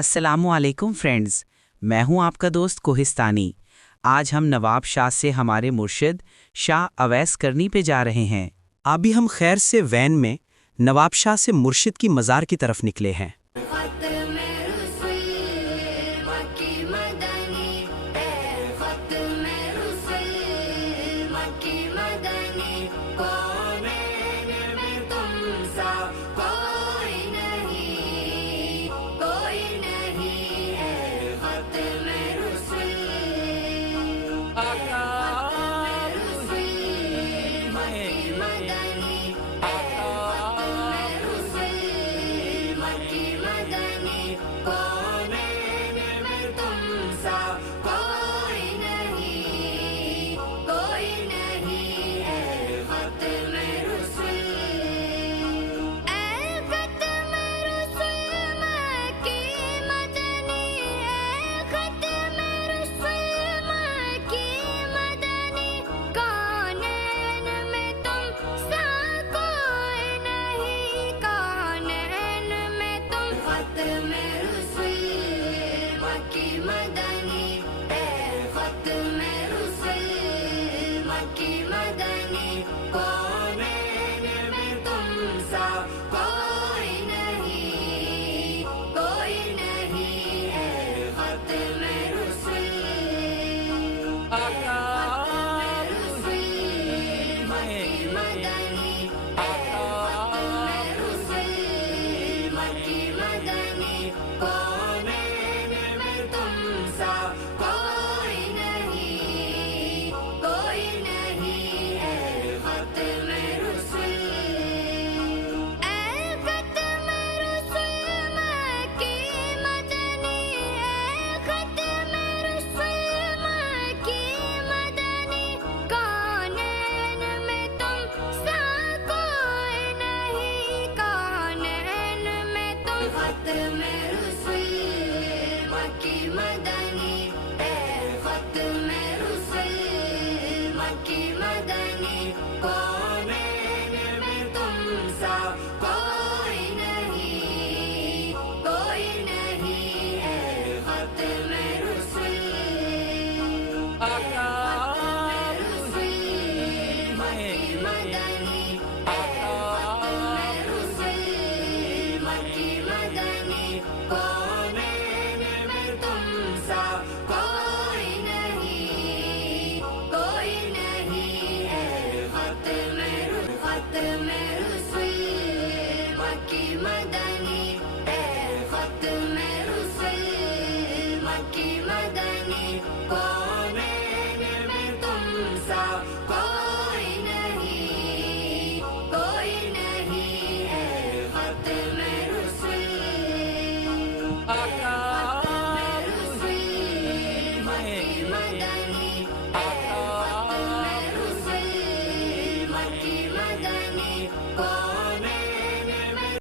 السلام علیکم فرینڈز، میں ہوں آپ کا دوست کوہستانی۔ آج ہم نواب شاہ سے ہمارے مرشد شاہ اویس کرنی پہ جا رہے ہیں۔ ابھی ہم خیر سے وین میں نواب شاہ سے مرشد کی مزار کی طرف نکلے ہیں۔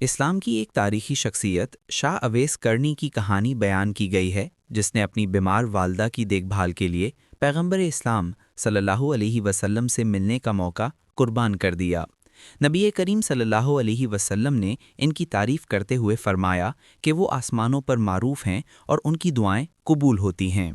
اسلام کی ایک تاریخی شخصیت شاہ اویس کرنی کی کہانی بیان کی گئی ہے، جس نے اپنی بیمار والدہ کی دیکھ بھال کے لیے پیغمبر اسلام صلی اللہ علیہ وسلم سے ملنے کا موقع قربان کر دیا۔ نبی کریم صلی اللہ علیہ وسلم نے ان کی تعریف کرتے ہوئے فرمایا کہ وہ آسمانوں پر معروف ہیں اور ان کی دعائیں قبول ہوتی ہیں۔